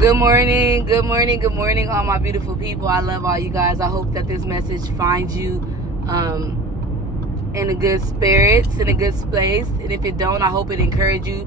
Good morning, good morning, good morning, all my beautiful people. I love all you guys. I hope that this message finds you in a good spirits, in a good place. And if it don't, I hope it encourage you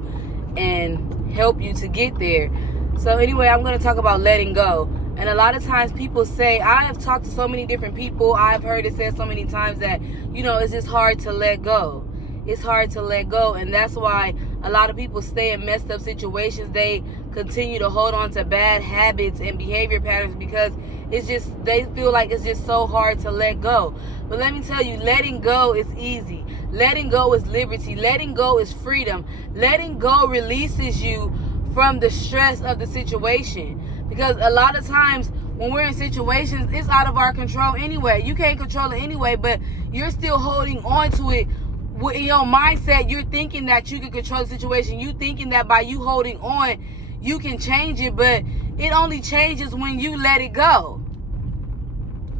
and help you to get there. So anyway, I'm going to talk about letting go. And a lot of times people say, I have talked to so many different people. I've heard it said so many times that, it's just hard to let go. It's hard to let go. And that's why a lot of people stay in messed up situations. They continue to hold on to bad habits and behavior patterns because they feel like it's just so hard to let go. But let me tell you, letting go is easy. Letting go is liberty. Letting go is freedom. Letting go releases you from the stress of the situation. Because a lot of times when we're in situations, it's out of our control anyway. You can't control it anyway, but you're still holding on to it. In your mindset, you're thinking that you can control the situation. You thinking that by you holding on, you can change it, but it only changes when you let it go.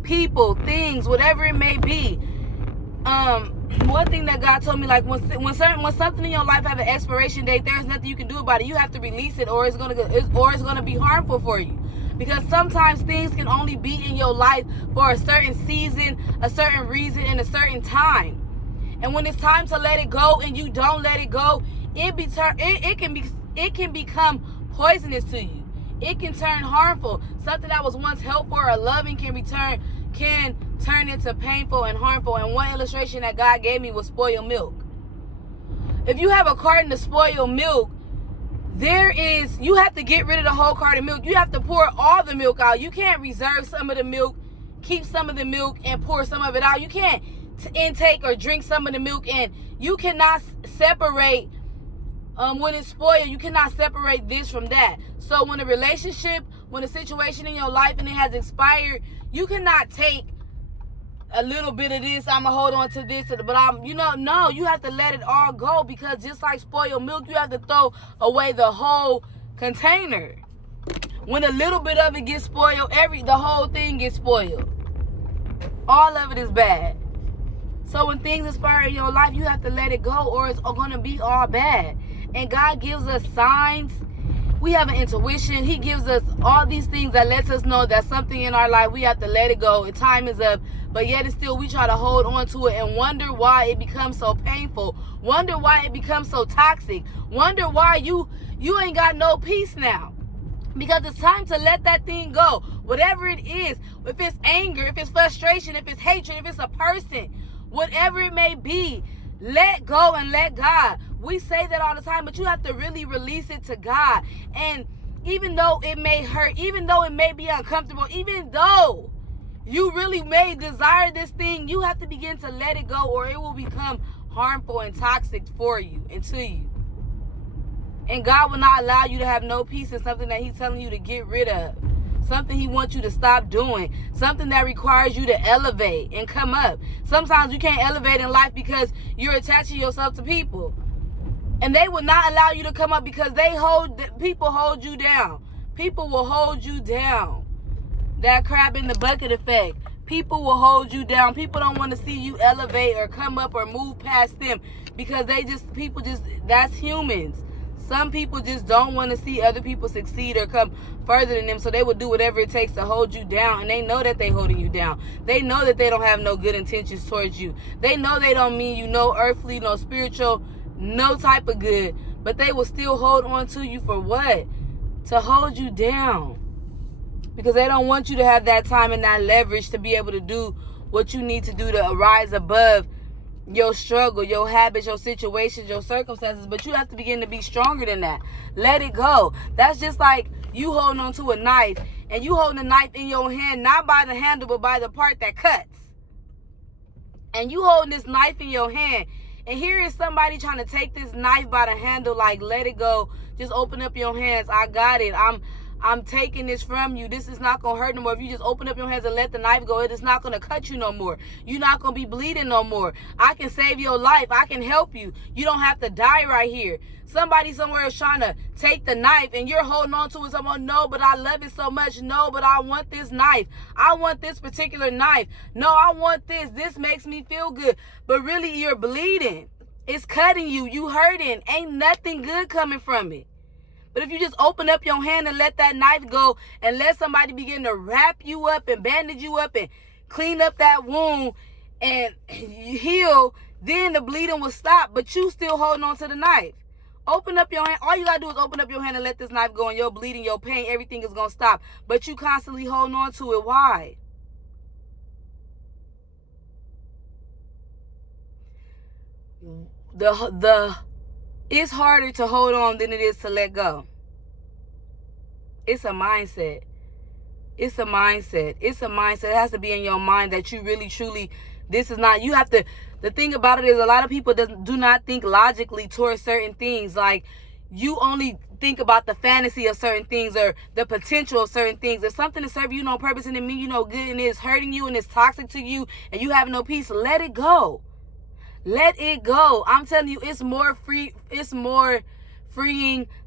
People, things, whatever it may be. One thing that God told me, like when something in your life have an expiration date, there's nothing you can do about it. You have to release it, or it's gonna be harmful for you. Because sometimes things can only be in your life for a certain season, a certain reason, and a certain time. And when it's time to let it go, and you don't let it go, it can become poisonous to you. It can turn harmful. Something that was once helpful or loving can turn into painful and harmful. And one illustration that God gave me was spoiled milk. If you have a carton of spoiled milk, you have to get rid of the whole carton of milk. You have to pour all the milk out. You can't reserve some of the milk, keep some of the milk, and pour some of it out. You can't intake or drink some of the milk, and you cannot separate when it's spoiled. You cannot separate this from that. So when a situation in your life and it has expired, you cannot take a little bit of this, I'm gonna hold on to this, but no, you have to let it all go, because just like spoiled milk, you have to throw away the whole container. When a little bit of it gets spoiled, the whole thing gets spoiled. All of it is bad. So when things expire in your life, you have to let it go, or it's going to be all bad. And God gives us signs. We have an intuition. He gives us all these things that lets us know that something in our life, we have to let it go. Time is up. But yet and still, we try to hold on to it and wonder why it becomes so painful. Wonder why it becomes so toxic. Wonder why you ain't got no peace now. Because it's time to let that thing go. Whatever it is, if it's anger, if it's frustration, if it's hatred, if it's a person, whatever it may be, let go and let God. We say that all the time, but you have to really release it to God. And even though it may hurt, even though it may be uncomfortable, even though you really may desire this thing, you have to begin to let it go, or it will become harmful and toxic for you and to you. And God will not allow you to have no peace in something that He's telling you to get rid of. Something He wants you to stop doing. Something that requires you to elevate and come up. Sometimes you can't elevate in life because you're attaching yourself to people. And they will not allow you to come up because people hold you down. People will hold you down. That crab in the bucket effect. People will hold you down. People don't want to see you elevate or come up or move past them because that's humans. Some people just don't want to see other people succeed or come further than them, so they will do whatever it takes to hold you down, and they know that they're holding you down. They know that they don't have no good intentions towards you. They know they don't mean you no earthly, no spiritual, no type of good, but they will still hold on to you for what? To hold you down. Because they don't want you to have that time and that leverage to be able to do what you need to do to rise above your struggle, your habits, your situations, your circumstances. But you have to begin to be stronger than that. Let it go. That's just like you holding on to a knife, and you holding a knife in your hand, not by the handle, but by the part that cuts. And you holding this knife in your hand, and here is somebody trying to take this knife by the handle, like, let it go. Just open up your hands. I got it. I'm taking this from you. This is not going to hurt no more. If you just open up your hands and let the knife go, it is not going to cut you no more. You're not going to be bleeding no more. I can save your life. I can help you. You don't have to die right here. Somebody somewhere is trying to take the knife, and you're holding on to it. Someone, no, but I love it so much. No, but I want this knife. I want this particular knife. No, I want this. This makes me feel good. But really, you're bleeding. It's cutting you. You hurting. Ain't nothing good coming from it. But if you just open up your hand and let that knife go and let somebody begin to wrap you up and bandage you up and clean up that wound and heal, then the bleeding will stop, but you still holding on to the knife. Open up your hand. All you got to do is open up your hand and let this knife go, and your bleeding, your pain, everything is going to stop. But you constantly holding on to it. Why? It's harder to hold on than it is to let go. It's a mindset. It's a mindset. It's a mindset. It has to be in your mind that you really, truly, this is not, you have to, the thing about it is a lot of people do not think logically towards certain things. Like, you only think about the fantasy of certain things or the potential of certain things. If something is serving you no purpose and it mean you no good and it's hurting you and it's toxic to you and you have no peace, let it go. Let it go. I'm telling you, it's more freeing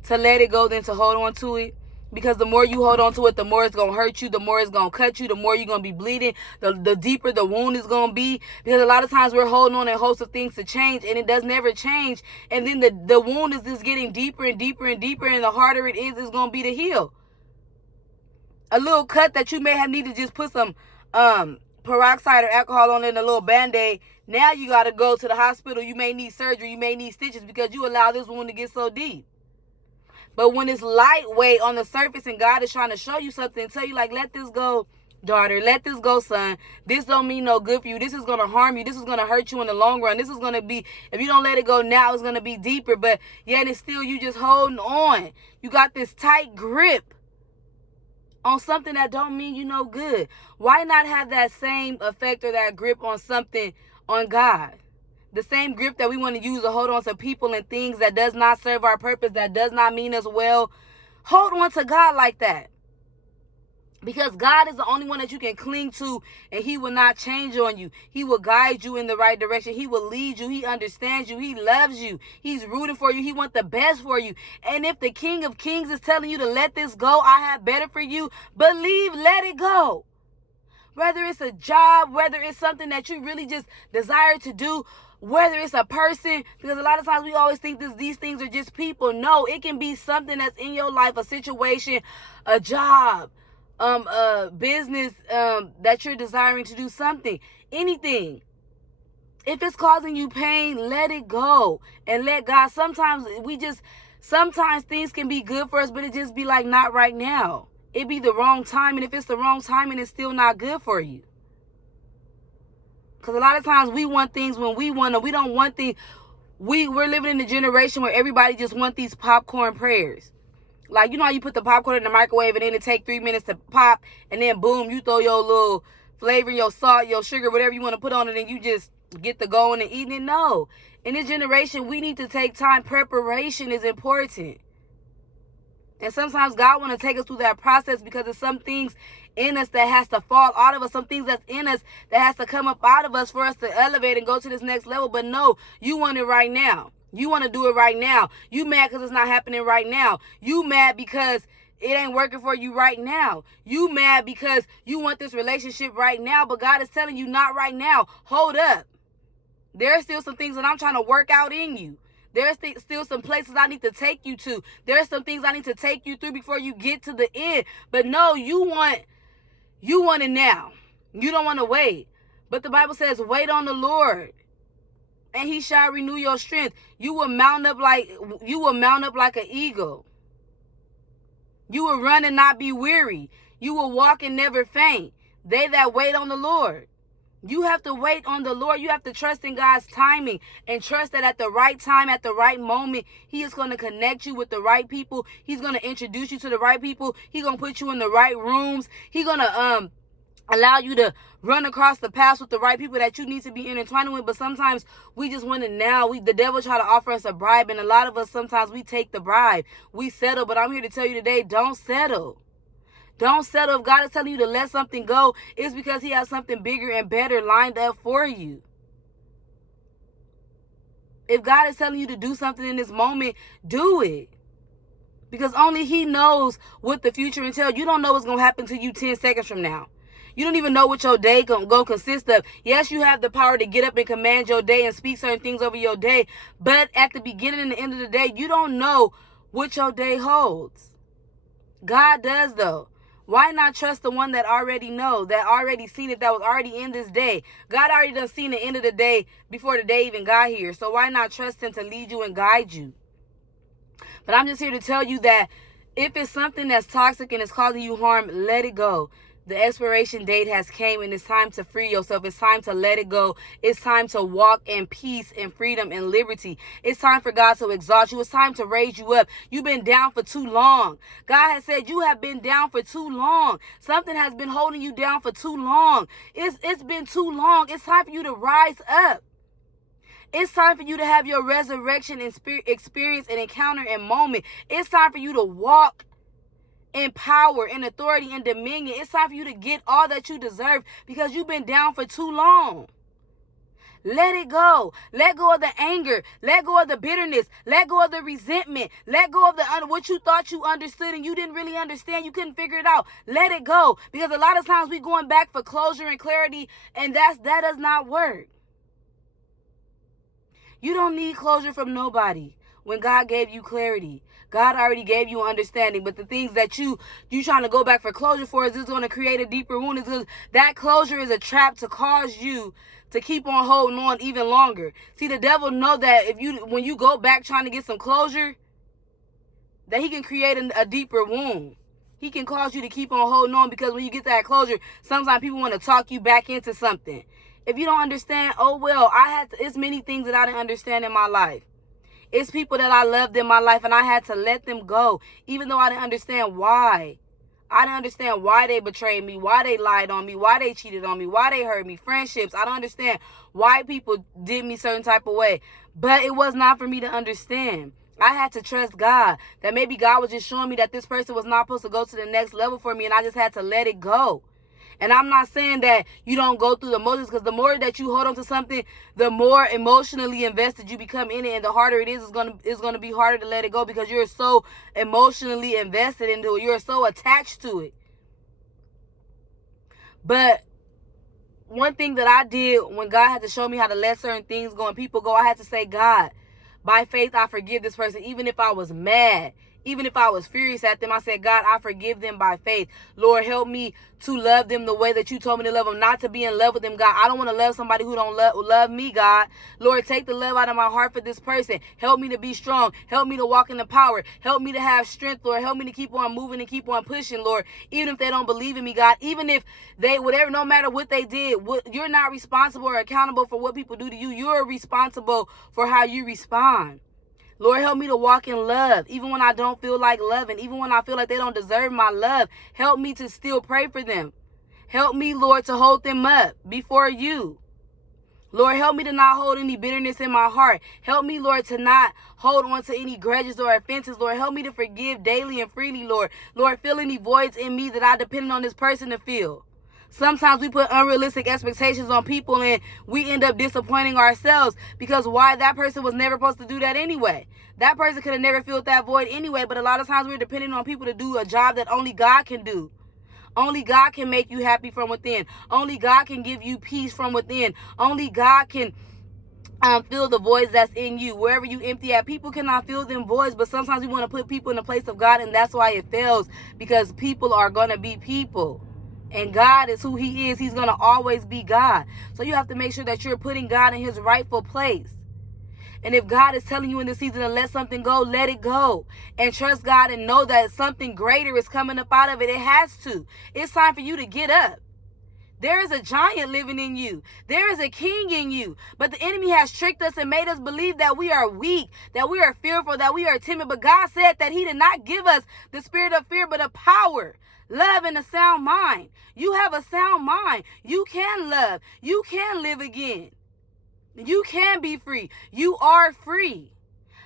to let it go than to hold on to it. Because the more you hold on to it, the more it's going to hurt you, the more it's going to cut you, the more you're going to be bleeding, the deeper the wound is going to be. Because a lot of times we're holding on in hopes of things to change, and it does never change. And then the wound is just getting deeper and deeper and deeper, and the harder it is, it's going to be to heal. A little cut that you may have needed to just put some peroxide or alcohol on it and a little Band-Aid. Now you got to go to the hospital. You may need surgery. You may need stitches because you allow this wound to get so deep. But when it's lightweight on the surface and God is trying to show you something and tell you, like, let this go, daughter. Let this go, son. This don't mean no good for you. This is going to harm you. This is going to hurt you in the long run. This is going to be, if you don't let it go now, it's going to be deeper. But yet it's still you just holding on. You got this tight grip on something that don't mean you no good. Why not have that same effect or that grip on something, on God? The same grip that we want to use to hold on to people and things that does not serve our purpose, that does not mean us well. Hold on to God like that. Because God is the only one that you can cling to, and he will not change on you. He will guide you in the right direction. He will lead you. He understands you. He loves you. He's rooting for you. He wants the best for you. And if the King of Kings is telling you to let this go, I have better for you, believe, let it go. Whether it's a job, whether it's something that you really just desire to do, whether it's a person, because a lot of times we always think these things are just people. No, it can be something that's in your life, a situation, a job, a business that you're desiring to do, something, anything. If it's causing you pain, let it go and let God. Sometimes things can be good for us, but it just be like, not right now. It be the wrong time, and if it's the wrong time and it's still not good for you. Because a lot of times we want things when we want them. We don't want things. We're living in a generation where everybody just want these popcorn prayers. Like, you know how you put the popcorn in the microwave and then it take 3 minutes to pop, and then boom, you throw your little flavor, your salt, your sugar, whatever you want to put on it, and you just get to going and eating it. No. In this generation, we need to take time. Preparation is important. And sometimes God want to take us through that process because there's some things in us that has to fall out of us, some things that's in us that has to come up out of us for us to elevate and go to this next level. But no, you want it right now. You want to do it right now. You mad because it's not happening right now. You mad because it ain't working for you right now. You mad because you want this relationship right now, but God is telling you not right now. Hold up. There are still some things that I'm trying to work out in you. There's still some places I need to take you to. There's some things I need to take you through before you get to the end. But no, you want it now. You don't want to wait. But the Bible says, wait on the Lord, and he shall renew your strength. You will mount up like an eagle. You will run and not be weary. You will walk and never faint. They that wait on the Lord. You have to wait on the Lord. You have to trust in God's timing and trust that at the right time, at the right moment, he is going to connect you with the right people. He's going to introduce you to the right people. He's going to put you in the right rooms. He's going to allow you to run across the paths with the right people that you need to be intertwined with. But sometimes we just want it now. The devil try to offer us a bribe, and a lot of us, sometimes we take the bribe. We settle, but I'm here to tell you today, don't settle. Don't settle. If God is telling you to let something go, it's because he has something bigger and better lined up for you. If God is telling you to do something in this moment, do it. Because only he knows what the future entails. You don't know what's going to happen to you 10 seconds from now. You don't even know what your day going to consist of. Yes, you have the power to get up and command your day and speak certain things over your day. But at the beginning and the end of the day, you don't know what your day holds. God does, though. Why not trust the one that already know, that already seen it, that was already in this day? God already done seen the end of the day before the day even got here. So why not trust him to lead you and guide you? But I'm just here to tell you that if it's something that's toxic and it's causing you harm, let it go. The expiration date has came, and it's time to free yourself. It's time to let it go. It's time to walk in peace and freedom and liberty. It's time for God to exalt you. It's time to raise you up. You've been down for too long. God has said you have been down for too long. Something has been holding you down for too long. It's been too long. It's time for you to rise up. It's time for you to have your resurrection experience and encounter and moment. It's time for you to walk in power, in authority, and dominion. It's time for you to get all that you deserve because you've been down for too long. Let it go. Let go of the anger. Let go of the bitterness. Let go of the resentment. Let go of what you thought you understood and you didn't really understand. You couldn't figure it out. Let it go. Because a lot of times we going back for closure and clarity, and that does not work. You don't need closure from nobody when God gave you clarity. God already gave you understanding, but the things that you trying to go back for closure for is just going to create a deeper wound. Because that closure is a trap to cause you to keep on holding on even longer. See, the devil know that when you go back trying to get some closure, that he can create a deeper wound. He can cause you to keep on holding on, because when you get that closure, sometimes people want to talk you back into something. If you don't understand, oh well, it's many things that I didn't understand in my life. It's people that I loved in my life, and I had to let them go, even though I didn't understand why. I didn't understand why they betrayed me, why they lied on me, why they cheated on me, why they hurt me, friendships. I don't understand why people did me certain type of way. But it was not for me to understand. I had to trust God, that maybe God was just showing me that this person was not supposed to go to the next level for me, and I just had to let it go. And I'm not saying that you don't go through the emotions, because the more that you hold on to something, the more emotionally invested you become in it, and the harder it is, it's gonna be harder to let it go, because you're so emotionally invested into it. You're so attached to it. But one thing that I did when God had to show me how to let certain things go and people go, I had to say, God, by faith, I forgive this person, even if I was mad. Even if I was furious at them, I said, God, I forgive them by faith. Lord, help me to love them the way that you told me to love them, not to be in love with them, God. I don't want to love somebody who don't love me, God. Lord, take the love out of my heart for this person. Help me to be strong. Help me to walk in the power. Help me to have strength, Lord. Help me to keep on moving and keep on pushing, Lord. Even if they don't believe in me, God. Even if no matter what they did, you're not responsible or accountable for what people do to you. You're responsible for how you respond. Lord, help me to walk in love, even when I don't feel like loving, even when I feel like they don't deserve my love. Help me to still pray for them. Help me, Lord, to hold them up before you. Lord, help me to not hold any bitterness in my heart. Help me, Lord, to not hold on to any grudges or offenses. Lord, help me to forgive daily and freely, Lord. Lord, fill any voids in me that I depend on this person to fill. Sometimes we put unrealistic expectations on people, and we end up disappointing ourselves, because why? That person was never supposed to do that anyway. That person could have never filled that void anyway, but a lot of times we're depending on people to do a job that only God can do. Only God can make you happy from within. Only God can give you peace from within. Only God can fill the voids that's in you. Wherever you empty at, people cannot fill them voids, but sometimes we want to put people in the place of God, and that's why it fails, because people are going to be people. And God is who he is. He's going to always be God. So you have to make sure that you're putting God in his rightful place. And if God is telling you in this season to let something go, let it go. And trust God and know that something greater is coming up out of it. It has to. It's time for you to get up. There is a giant living in you. There is a king in you. But the enemy has tricked us and made us believe that we are weak, that we are fearful, that we are timid. But God said that he did not give us the spirit of fear, but of power, love, and a sound mind. You have a sound mind. You can love. You can live again. You can be free. You are free.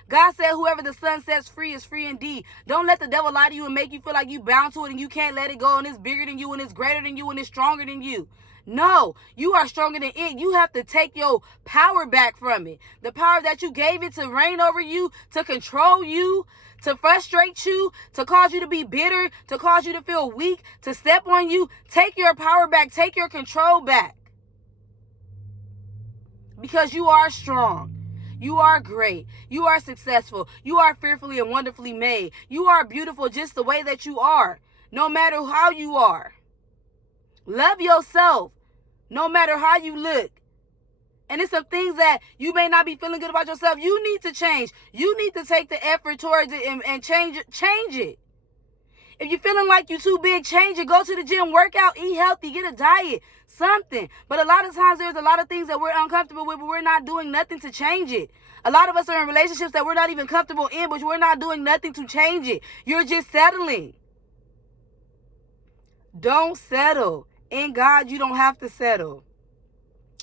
God said whoever the Son sets free is free indeed. Don't let the devil lie to you and make you feel like you bound to it and you can't let it go, and it's bigger than you and it's greater than you and it's stronger than you. No, you are stronger than it. You have to take your power back from it. The power that you gave it to reign over you, to control you, to frustrate you, to cause you to be bitter, to cause you to feel weak, to step on you. Take your power back. Take your control back. Because you are strong. You are great. You are successful. You are fearfully and wonderfully made. You are beautiful just the way that you are, no matter how you are. Love yourself, no matter how you look. And it's some things that you may not be feeling good about yourself. You need to change. You need to take the effort towards it and change it. If you're feeling like you're too big, change it. Go to the gym, work out, eat healthy, get a diet, something. But a lot of times there's a lot of things that we're uncomfortable with, but we're not doing nothing to change it. A lot of us are in relationships that we're not even comfortable in, but we're not doing nothing to change it. You're just settling. Don't settle. In God, you don't have to settle.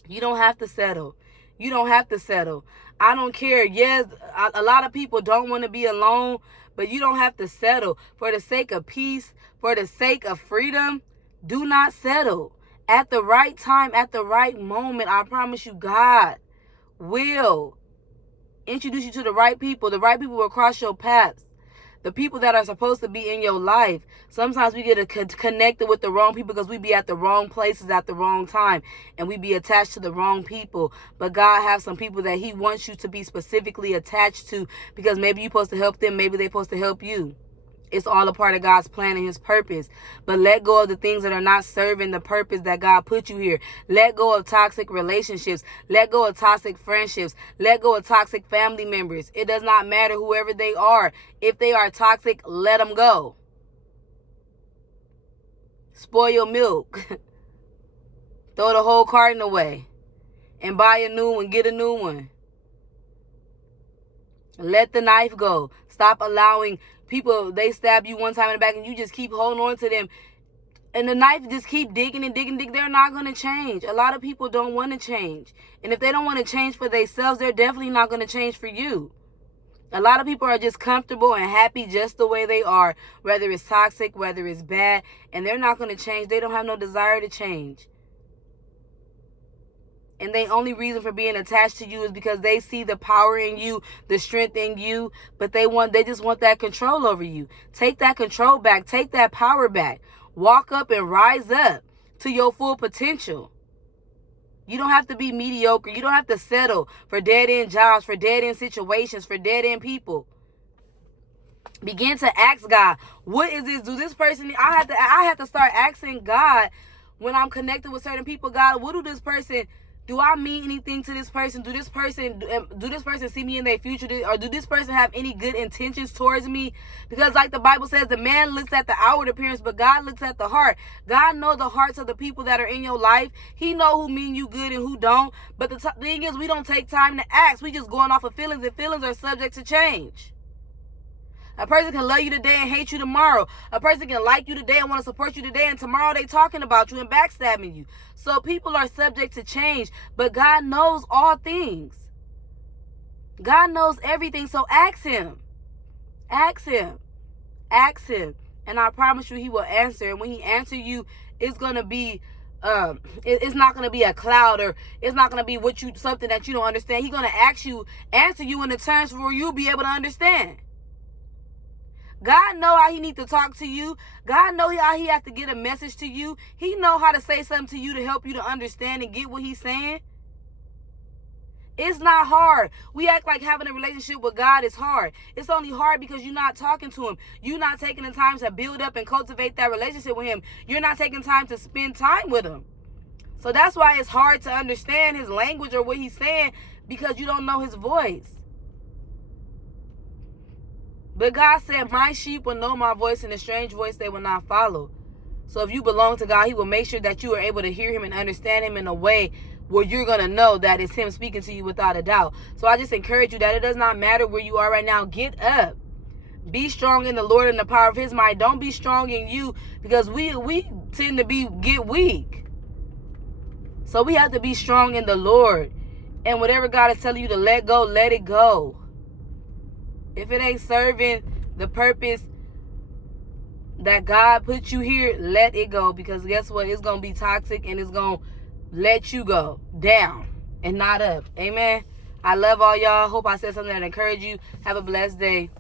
You don't have to settle. You don't have to settle. I don't care. Yes, a lot of people don't want to be alone, but you don't have to settle. For the sake of peace, for the sake of freedom, do not settle. At the right time, at the right moment, I promise you, God will introduce you to the right people. The right people will cross your paths. The people that are supposed to be in your life. Sometimes we get connected with the wrong people because we be at the wrong places at the wrong time. And we be attached to the wrong people. But God has some people that he wants you to be specifically attached to. Because maybe you're supposed to help them. Maybe they're supposed to help you. It's all a part of God's plan and his purpose. But let go of the things that are not serving the purpose that God put you here. Let go of toxic relationships. Let go of toxic friendships. Let go of toxic family members. It does not matter whoever they are. If they are toxic, let them go. Spoil your milk. Throw the whole carton away. And buy a new one. Get a new one. Let the knife go. Stop allowing people, they stab you one time in the back and you just keep holding on to them. And the knife just keep digging and digging. They're not going to change. A lot of people don't want to change. And if they don't want to change for themselves, they're definitely not going to change for you. A lot of people are just comfortable and happy just the way they are, whether it's toxic, whether it's bad, and they're not going to change. They don't have no desire to change. And the only reason for being attached to you is because they see the power in you, the strength in you, but they just want that control over you. Take that control back. Take that power back. Walk up and rise up to your full potential. You don't have to be mediocre. You don't have to settle for dead-end jobs, for dead-end situations, for dead-end people. Begin to ask God, what is this? Do this person, I have to start asking God when I'm connected with certain people, God, what do this person, do I mean anything to this person? Do this person see me in their future? Or do this person have any good intentions towards me? Because like the Bible says, the man looks at the outward appearance, but God looks at the heart. God knows the hearts of the people that are in your life. He knows who mean you good and who don't. But the thing is, we don't take time to ask. We just going off of feelings, and feelings are subject to change. A person can love you today and hate you tomorrow. A person can like you today and want to support you today, and tomorrow they talking about you and backstabbing you. So people are subject to change, but God knows all things. God knows everything, so ask him. Ask him. Ask him. And I promise you he will answer. And when he answers you, it's going to be it's not going to be a cloud, or it's not going to be something that you don't understand. He's going to answer you in the terms where you'll be able to understand. God know how he needs to talk to you. God know how he has to get a message to you. He know how to say something to you to help you to understand and get what he's saying. It's not hard. We act like having a relationship with God is hard. It's only hard because you're not talking to him. You're not taking the time to build up and cultivate that relationship with him. You're not taking time to spend time with him. So that's why it's hard to understand his language or what he's saying, because you don't know his voice. But God said, my sheep will know my voice, and a strange voice they will not follow. So if you belong to God, he will make sure that you are able to hear him and understand him in a way where you're going to know that it's him speaking to you without a doubt. So I just encourage you that it does not matter where you are right now. Get up. Be strong in the Lord and the power of his might. Don't be strong in you, because we tend to get weak. So we have to be strong in the Lord. And whatever God is telling you to let go, let it go. If it ain't serving the purpose that God put you here, let it go. Because guess what? It's going to be toxic, and it's going to let you go down and not up. Amen. I love all y'all. Hope I said something that encouraged you. Have a blessed day.